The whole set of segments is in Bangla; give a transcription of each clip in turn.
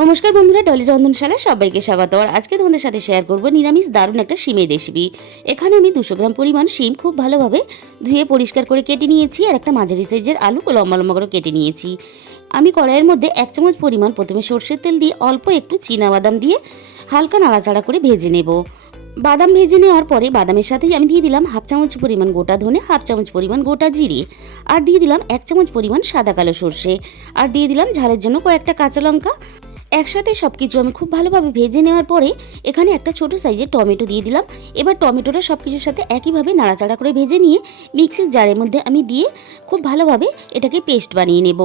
নমস্কার বন্ধুরা, ডলি রন্ধনশালায় সবাইকে স্বাগত। আর আজকে তোমাদের সাথে শেয়ার করব নিরামিষ দারুণ একটা শিমের রেসিপি। এখানে আমি 200 গ্রাম পরিমাণ শিম খুব ভালোভাবে ধুয়ে পরিষ্কার করে কেটে নিয়েছি, আর একটা মাঝারি সাইজের আলু লম্বা লম্বা করে কেটে নিয়েছি। আমি কড়াইয়ের মধ্যে 1 চামচ পরিমাণ প্রথমে সর্ষের তেল দিয়ে অল্প একটু চীনাবাদাম দিয়ে হালকা নাড়াচাড়া করে ভেজে নেব। বাদাম ভেজে নেওয়ার পরে বাদামের সাথেই আমি দিয়ে দিলাম 1/2 চামচ পরিমাণ গোটা ধনে, 1/2 চামচ পরিমাণ গোটা জিরে, আর দিয়ে দিলাম 1 চামচ পরিমাণ সাদা কালো সর্ষে, আর দিয়ে দিলাম ঝালের জন্য কয়েকটা কাঁচা লঙ্কা। একসাথে সব কিছু আমি খুব ভালোভাবে ভেজে নেওয়ার পরে এখানে একটা ছোট সাইজের টমেটো দিয়ে দিলাম। এবার টমেটোটা সব কিছুর সাথে একইভাবে নাড়াচাড়া করে ভেজে নিয়ে মিক্সির জারের মধ্যে আমি দিয়ে খুব ভালোভাবে এটাকে পেস্ট বানিয়ে নেব।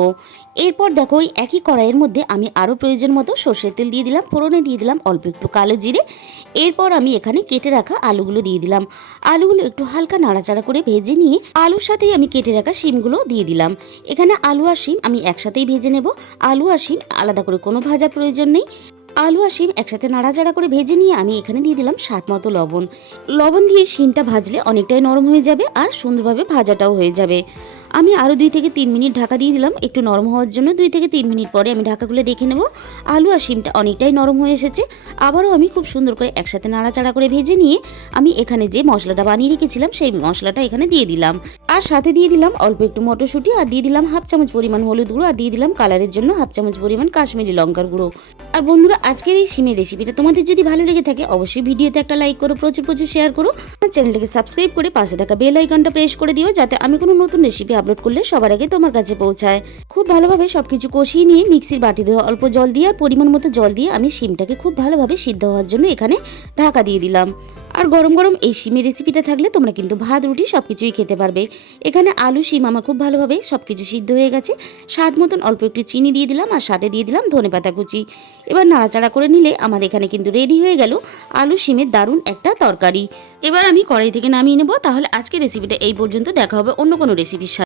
এরপর দেখো ওই একই কড়াইয়ের মধ্যে আমি আরও প্রয়োজন মতো সর্ষের তেল দিয়ে দিলাম, ফোড়নে দিয়ে দিলাম অল্প একটু কালো জিরে। এরপর আমি এখানে কেটে রাখা আলুগুলো দিয়ে দিলাম। আলুগুলো একটু হালকা নাড়াচাড়া করে ভেজে নিয়ে আলুর সাথেই আমি কেটে রাখা শিমগুলো দিয়ে দিলাম। এখানে আলু আর শিম আমি একসাথেই ভেজে নেব। আলু আর শিম আলাদা করে কোনো ভাজার প্রয়োজন নেই। আলু আর শিম একসাথে নাড়াচাড়া করে ভেজে নিয়ে আমি এখানে দিয়ে দিলাম স্বাদ মতো লবণ। লবণ দিয়ে শিমটা ভাজলে অনেকটাই নরম হয়ে যাবে আর সুন্দরভাবে ভাজাটাও হয়ে যাবে। আমি আরও 2 থেকে 3 মিনিট ঢাকা দিয়ে দিলাম একটু নরম হওয়ার জন্য। 2 থেকে 3 মিনিট পরে আমি ঢাকা খুলে দেখে নেব আলু আর শিমটা অনেকটাই নরম হয়ে এসেছে। আবারও আমি খুব সুন্দর করে একসাথে নাড়াচাড়া করে ভেজে নিয়ে আমি এখানে যে মশলাটা বানিয়ে রেখেছিলাম সেই মশলাটা এখানে দিয়ে দিলাম, আর সাথে দিয়ে দিলাম অল্প একটু মটরশুঁটি, আর দিয়ে দিলাম 1/2 চামচ পরিমাণ হলুদ গুঁড়ো, আর দিয়ে দিলাম কালারের জন্য 1/2 চামচ পরিমাণ কাশ্মীরি লঙ্কার গুঁড়ো। আর বন্ধুরা, আজকের এই শিমের রেসিপিটা তোমাদের যদি ভালো লেগে থাকে অবশ্যই ভিডিওতে একটা লাইক করো, প্রচুর প্রচুর শেয়ার করো। আমার চ্যানেলটাকে সাবস্ক্রাইব করে পাশে থাকা বেল আইকনটা প্রেস করে দিও, যাতে আমি কোনো নতুন রেসিপি আপলোড করলে সবার আগে তোমার কাছে পৌঁছায়। খুব ভালোভাবে সবকিছু কষিয়ে নিয়ে মিক্সির বাটি ধোয়া অল্প জল দিয়ে আর পরিমাণ মতো জল দিয়ে আমি শিমটাকে খুব ভালোভাবে সিদ্ধ হওয়ার জন্য এখানে ঢাকা দিয়ে দিলাম। আর গরম গরম এই শিমের রেসিপিটা থাকলে তোমরা কিন্তু ভাত রুটি সব কিছুই খেতে পারবে। এখানে আলু শিম আমার খুব ভালোভাবে সব কিছু সিদ্ধ হয়ে গেছে। স্বাদ মতন অল্প একটু চিনি দিয়ে দিলাম, আর সাথে দিয়ে দিলাম ধনেপাতা কুচি। এবার নাড়াচাড়া করে নিলে আমার এখানে কিন্তু রেডি হয়ে গেল আলু শিমের দারুণ একটা তরকারি। এবার আমি কড়াই থেকে নামিয়ে নেব। তাহলে আজকের রেসিপিটা এই পর্যন্ত, দেখা হবে অন্য কোনো রেসিপির সাথে।